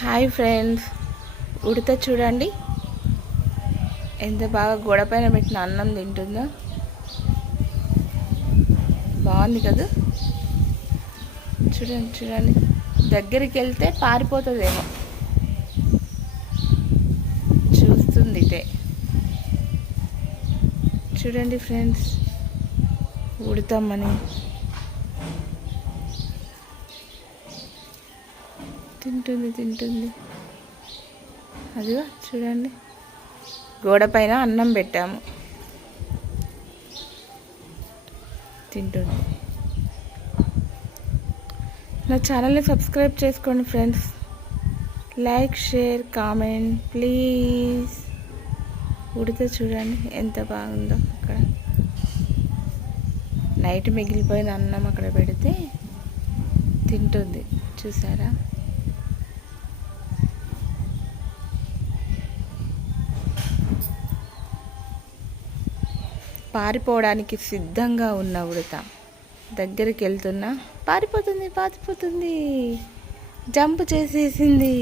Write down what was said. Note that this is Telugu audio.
హాయ్ ఫ్రెండ్స్, ఉడత చూడండి ఎంత బాగా గోడ పైన పెట్టిన అన్నం తింటుందో. బాగుంది కదా. చూడండి చూడండి, దగ్గరికి వెళ్తే పారిపోతుందేమో, చూస్తుంది ఇదే. చూడండి ఫ్రెండ్స్, ఉడతామని తింటుంది. అదిగో చూడండి, గోడ పైన అన్నం పెట్టాము, తింటుంది. నా ఛానల్ని సబ్స్క్రైబ్ చేసుకోండి friends. Like, share, comment please. ఉడితే చూడండి ఎంత బాగుందో. అక్కడ నైట్ మిగిలిపోయిన అన్నం అక్కడ పెడితే తింటుంది, చూసారా. పారిపోవడానికి సిద్ధంగా ఉన్న ఉడత దగ్గరికి వెళ్తున్నా పారిపోతుంది, జంప్ చేసేసింది.